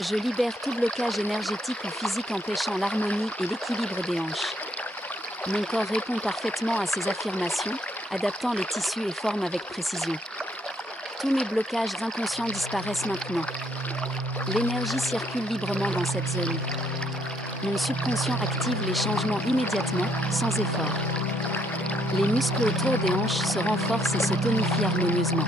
Je libère tout blocage énergétique ou physique empêchant l'harmonie et l'équilibre des hanches. Mon corps répond parfaitement à ces affirmations, adaptant les tissus et formes avec précision. Tous mes blocages inconscients disparaissent maintenant. L'énergie circule librement dans cette zone. Mon subconscient active les changements immédiatement, sans effort. Les muscles autour des hanches se renforcent et se tonifient harmonieusement.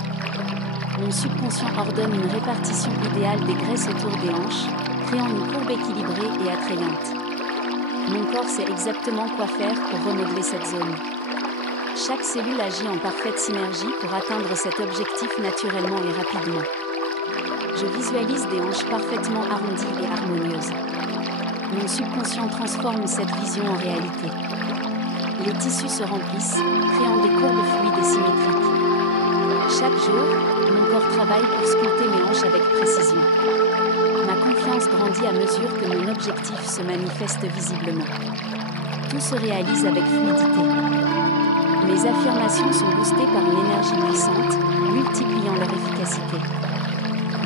Mon subconscient ordonne une répartition idéale des graisses autour des hanches, créant une courbe équilibrée et attrayante. Mon corps sait exactement quoi faire pour remodeler cette zone. Chaque cellule agit en parfaite synergie pour atteindre cet objectif naturellement et rapidement. Je visualise des hanches parfaitement arrondies et harmonieuses. Mon subconscient transforme cette vision en réalité. Les tissus se remplissent, créant des courbes fluides et symétriques. Chaque jour, mon corps travaille pour sculpter mes hanches avec précision. Ma confiance grandit à mesure que mon objectif se manifeste visiblement. Tout se réalise avec fluidité. Mes affirmations sont boostées par une énergie puissante, multipliant leur efficacité.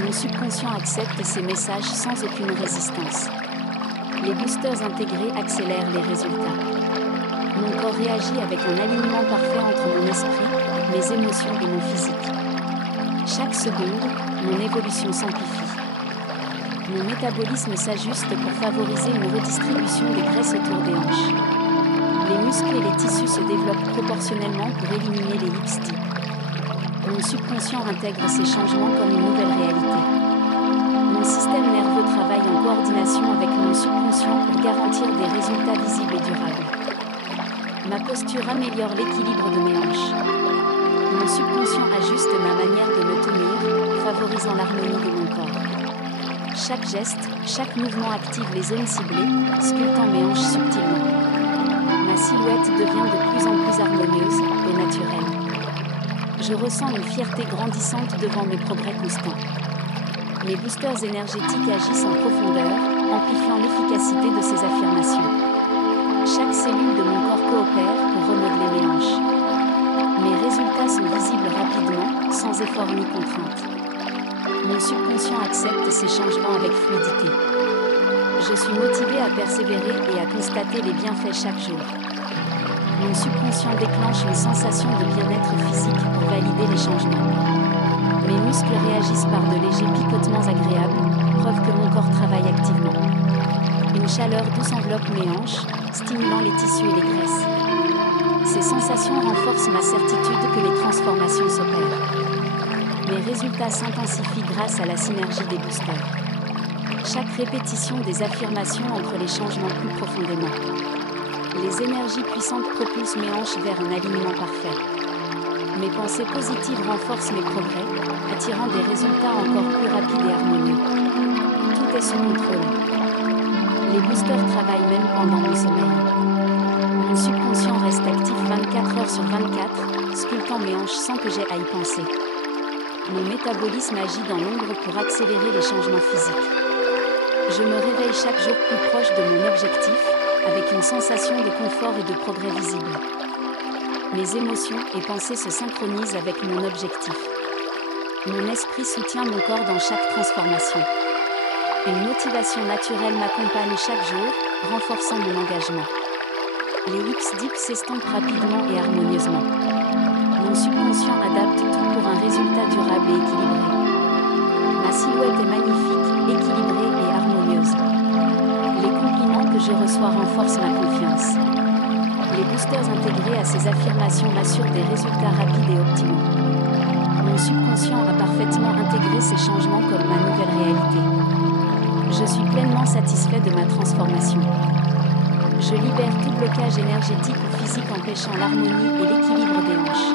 Mon subconscient accepte ces messages sans aucune résistance. Les boosters intégrés accélèrent les résultats. Mon corps réagit avec un alignement parfait entre mon esprit, mes émotions et mon physique. Chaque seconde, mon évolution s'amplifie. Mon métabolisme s'ajuste pour favoriser une redistribution des graisses autour des hanches. Les muscles et les tissus se développent proportionnellement pour éliminer les lipsticks. Mon subconscient intègre ces changements comme une nouvelle réalité. Mon système nerveux travaille en coordination avec mon subconscient pour garantir des résultats visibles et durables. Ma posture améliore l'équilibre de mes hanches. Mon subconscient ajuste ma manière de me tenir, favorisant l'harmonie de mon corps. Chaque geste, chaque mouvement active les zones ciblées, sculptant mes hanches subtilement. Ma silhouette devient de plus en plus harmonieuse et naturelle. Je ressens une fierté grandissante devant mes progrès constants. Mes boosters énergétiques agissent en profondeur, amplifiant l'efficacité de ces affirmations. Chaque cellule de mon corps coopère pour remodeler mes hanches. Mes résultats sont visibles rapidement, sans effort ni contrainte. Mon subconscient accepte ces changements avec fluidité. Je suis motivé à persévérer et à constater les bienfaits chaque jour. Mon subconscient déclenche une sensation de bien-être physique pour valider les changements. Mes muscles réagissent par de légers picotements agréables, preuve que mon corps travaille activement. Une chaleur douce enveloppe mes hanches, stimulant les tissus et les graisses. Ces sensations renforcent ma certitude que les transformations s'opèrent. Mes résultats s'intensifient grâce à la synergie des boosters. Chaque répétition des affirmations ancre les changements plus profondément. Les énergies puissantes propulsent mes hanches vers un alignement parfait. Mes pensées positives renforcent mes progrès, attirant des résultats encore plus rapides et harmonieux. Tout est sous contrôle. Les boosters travaillent même pendant mon sommeil. Mon subconscient reste actif 24 heures sur 24, sculptant mes hanches sans que j'aie à y penser. Mon métabolisme agit dans l'ombre pour accélérer les changements physiques. Je me réveille chaque jour plus proche de mon objectif, avec une sensation de confort et de progrès visible. Mes émotions et pensées se synchronisent avec mon objectif. Mon esprit soutient mon corps dans chaque transformation. Une motivation naturelle m'accompagne chaque jour, renforçant mon engagement. Les hips dips s'estompent rapidement et harmonieusement. Mon subconscient adapte tout pour un résultat durable et équilibré. Ma silhouette est magnifique, équilibrée et harmonieuse. Les compliments que je reçois renforcent ma confiance. Les boosters intégrés à ces affirmations m'assurent des résultats rapides et optimaux. Mon subconscient a parfaitement intégré ces changements comme ma nouvelle réalité. Je suis pleinement satisfait de ma transformation. Je libère tout blocage énergétique ou physique empêchant l'harmonie et l'équilibre des hanches.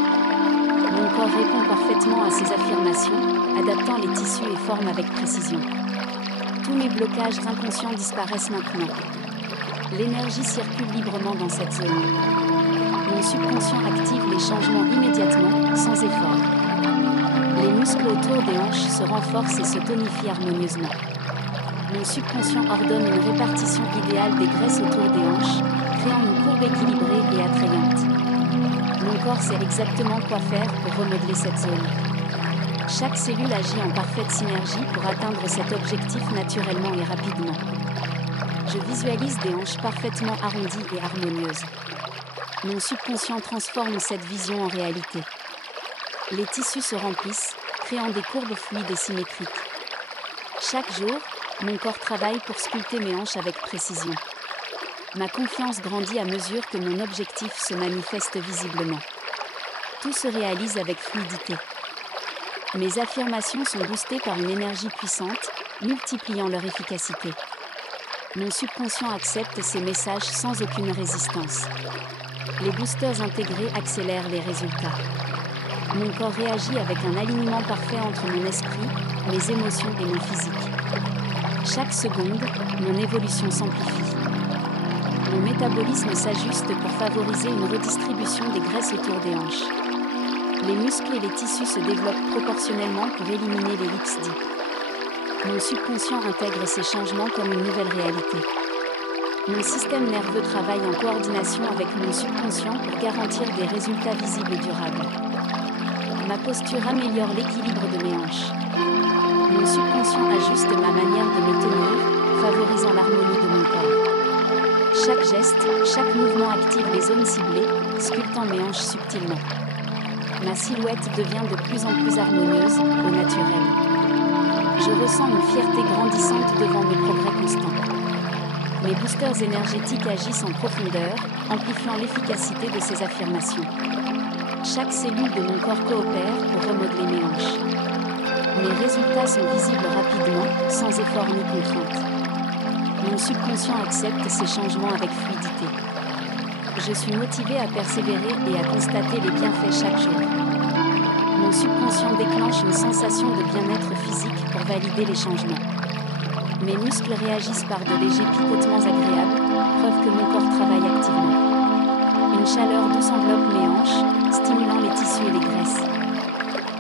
Mon corps répond parfaitement à ces affirmations, adaptant les tissus et formes avec précision. Tous mes blocages inconscients disparaissent maintenant. L'énergie circule librement dans cette zone. Mon subconscient active les changements immédiatement, sans effort. Les muscles autour des hanches se renforcent et se tonifient harmonieusement. Mon subconscient ordonne une répartition idéale des graisses autour des hanches, créant une courbe équilibrée et attrayante. Mon corps sait exactement quoi faire pour remodeler cette zone. Chaque cellule agit en parfaite synergie pour atteindre cet objectif naturellement et rapidement. Je visualise des hanches parfaitement arrondies et harmonieuses. Mon subconscient transforme cette vision en réalité. Les tissus se remplissent, créant des courbes fluides et symétriques. Chaque jour, mon corps travaille pour sculpter mes hanches avec précision. Ma confiance grandit à mesure que mon objectif se manifeste visiblement. Tout se réalise avec fluidité. Mes affirmations sont boostées par une énergie puissante, multipliant leur efficacité. Mon subconscient accepte ces messages sans aucune résistance. Les boosters intégrés accélèrent les résultats. Mon corps réagit avec un alignement parfait entre mon esprit, mes émotions et mon physique. Chaque seconde, mon évolution s'amplifie. Mon métabolisme s'ajuste pour favoriser une redistribution des graisses autour des hanches. Les muscles et les tissus se développent proportionnellement pour éliminer les hips dips. Mon subconscient intègre ces changements comme une nouvelle réalité. Mon système nerveux travaille en coordination avec mon subconscient pour garantir des résultats visibles et durables. Ma posture améliore l'équilibre de mes hanches. Mon subconscient ajuste ma manière de me tenir, favorisant l'harmonie de mon corps. Chaque geste, chaque mouvement active les zones ciblées, sculptant mes hanches subtilement. Ma silhouette devient de plus en plus harmonieuse, au naturel. Je ressens une fierté grandissante devant mes progrès constants. Mes boosters énergétiques agissent en profondeur, amplifiant l'efficacité de ces affirmations. Chaque cellule de mon corps coopère pour remodeler mes hanches. Mes résultats sont visibles rapidement, sans effort ni contrainte. Mon subconscient accepte ces changements avec fluidité. Je suis motivée à persévérer et à constater les bienfaits chaque jour. Mon subconscient déclenche une sensation de bien-être physique pour valider les changements. Mes muscles réagissent par de légers picotements agréables, preuve que mon corps travaille activement. Une chaleur douce enveloppe mes hanches, stimulant les tissus et les graisses.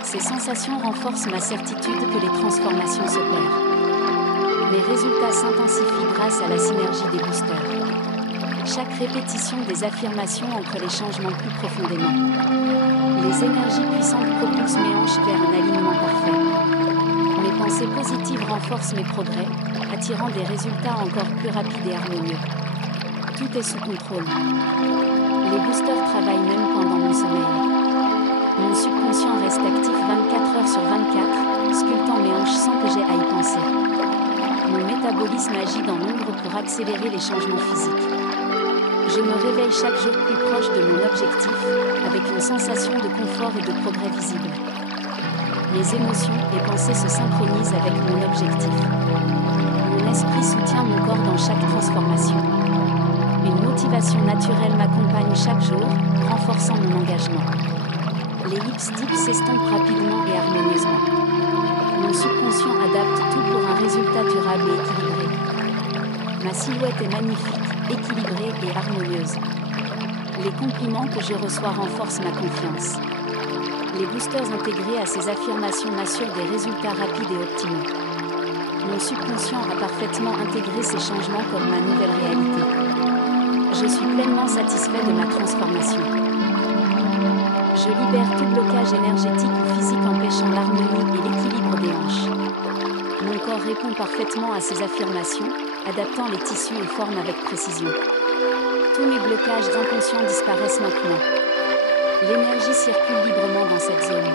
Ces sensations renforcent ma certitude que les transformations s'opèrent. Mes résultats s'intensifient grâce à la synergie des boosters. Chaque répétition des affirmations ancre les changements plus profondément. Les énergies puissantes propulsent mes hanches vers un alignement parfait. Mes pensées positives renforcent mes progrès, attirant des résultats encore plus rapides et harmonieux. Tout est sous contrôle. Les boosters travaillent même pendant mon sommeil. Mon subconscient reste actif 24 heures sur 24, sculptant mes hanches sans que j'aie à y penser. Mon métabolisme agit dans l'ombre pour accélérer les changements physiques. Je me réveille chaque jour plus proche de mon objectif, avec une sensation de confort et de progrès visible. Mes émotions et pensées se synchronisent avec mon objectif. Mon esprit soutient mon corps dans chaque transformation. Une motivation naturelle m'accompagne chaque jour, renforçant mon engagement. Les hips dips s'estompent rapidement et harmonieusement. Mon subconscient adapte tout pour un résultat durable et équilibré. Ma silhouette est magnifique, équilibrée et harmonieuse. Les compliments que je reçois renforcent ma confiance. Les boosters intégrés à ces affirmations m'assurent des résultats rapides et optimaux. Mon subconscient a parfaitement intégré ces changements comme ma nouvelle réalité. Je suis pleinement satisfait de ma transformation. Je libère tout blocage énergétique ou physique empêchant l'harmonie et l'équilibre des hanches. Mon corps répond parfaitement à ces affirmations, adaptant les tissus et formes avec précision. Tous mes blocages inconscients disparaissent maintenant. L'énergie circule librement dans cette zone.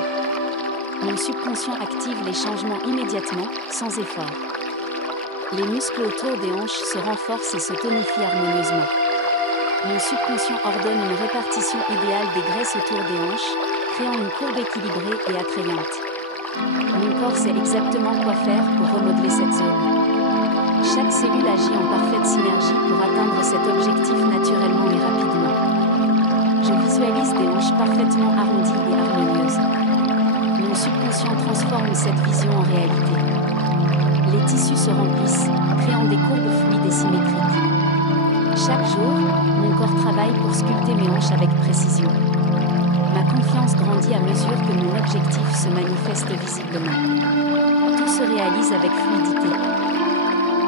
Mon subconscient active les changements immédiatement, sans effort. Les muscles autour des hanches se renforcent et se tonifient harmonieusement. Mon subconscient ordonne une répartition idéale des graisses autour des hanches, créant une courbe équilibrée et attrayante. Mon corps sait exactement quoi faire pour remodeler cette zone. Chaque cellule agit en parfaite synergie pour atteindre cet objectif naturellement et rapidement. Je visualise des hanches parfaitement arrondies et harmonieuses. Mon subconscient transforme cette vision en réalité. Les tissus se remplissent, créant des courbes fluides et symétriques. Chaque jour, mon corps travaille pour sculpter mes hanches avec précision. Ma confiance grandit à mesure que mon objectif se manifeste visiblement. Tout se réalise avec fluidité.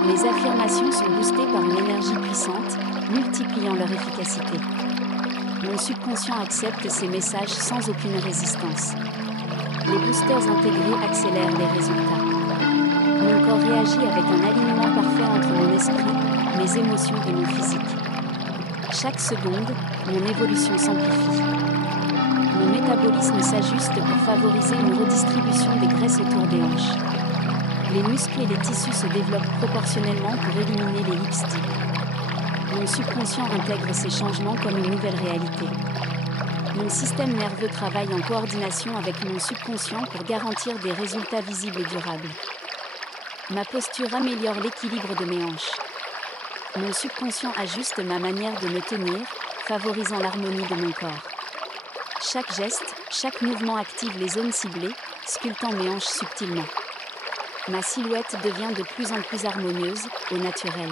Mes affirmations sont boostées par une énergie puissante, multipliant leur efficacité. Mon subconscient accepte ces messages sans aucune résistance. Les boosters intégrés accélèrent les résultats. Mon corps réagit avec un alignement parfait entre mon esprit, mes émotions et mon physique. Chaque seconde, mon évolution s'amplifie. Mon métabolisme s'ajuste pour favoriser une redistribution des graisses autour des hanches. Les muscles et les tissus se développent proportionnellement pour éliminer les lipsticks. Mon subconscient intègre ces changements comme une nouvelle réalité. Mon système nerveux travaille en coordination avec mon subconscient pour garantir des résultats visibles et durables. Ma posture améliore l'équilibre de mes hanches. Mon subconscient ajuste ma manière de me tenir, favorisant l'harmonie de mon corps. Chaque geste, chaque mouvement active les zones ciblées, sculptant mes hanches subtilement. Ma silhouette devient de plus en plus harmonieuse, au naturel.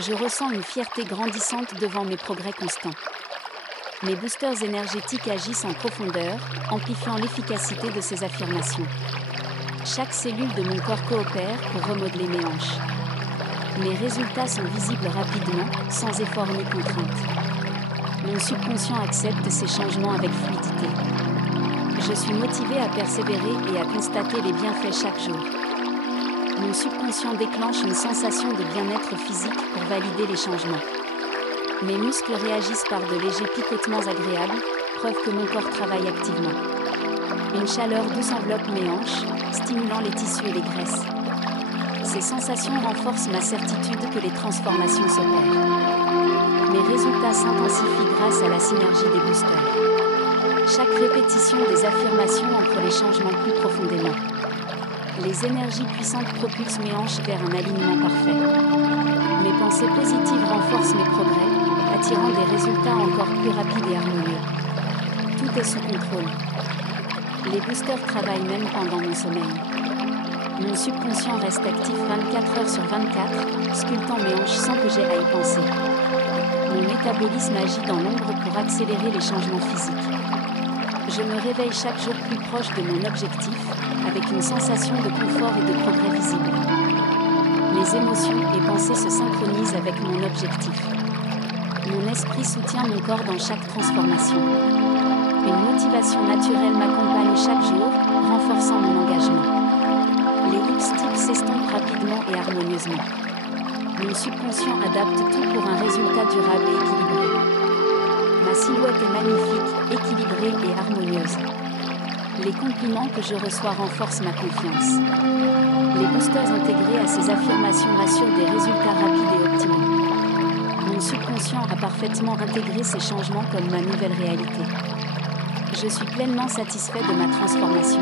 Je ressens une fierté grandissante devant mes progrès constants. Mes boosters énergétiques agissent en profondeur, amplifiant l'efficacité de ces affirmations. Chaque cellule de mon corps coopère pour remodeler mes hanches. Mes résultats sont visibles rapidement, sans effort ni contrainte. Mon subconscient accepte ces changements avec fluidité. Je suis motivée à persévérer et à constater les bienfaits chaque jour. Mon subconscient déclenche une sensation de bien-être physique pour valider les changements. Mes muscles réagissent par de légers picotements agréables, preuve que mon corps travaille activement. Une chaleur douce enveloppe mes hanches, stimulant les tissus et les graisses. Ces sensations renforcent ma certitude que les transformations s'opèrent. Mes résultats s'intensifient grâce à la synergie des boosters. Chaque répétition des affirmations ancre les changements plus profondément. Les énergies puissantes propulsent mes hanches vers un alignement parfait. Mes pensées positives renforcent mes progrès, attirant des résultats encore plus rapides et harmonieux. Tout est sous contrôle. Les boosters travaillent même pendant mon sommeil. Mon subconscient reste actif 24 heures sur 24, sculptant mes hanches sans que j'aie à y penser. Mon métabolisme agit dans l'ombre pour accélérer les changements physiques. Je me réveille chaque jour plus proche de mon objectif, avec une sensation de confort et de progrès visible. Mes émotions et pensées se synchronisent avec mon objectif. Mon esprit soutient mon corps dans chaque transformation. Une motivation naturelle m'accompagne chaque jour, renforçant mon engagement. Les lipsticks s'estompent rapidement et harmonieusement. Mon subconscient adapte tout pour un résultat durable et équilibré. Ma silhouette est magnifique, équilibrée et harmonieuse. Les compliments que je reçois renforcent ma confiance. Les boosters intégrés à ces affirmations m'assurent des résultats rapides et optimaux. Mon subconscient a parfaitement intégré ces changements comme ma nouvelle réalité. Je suis pleinement satisfait de ma transformation.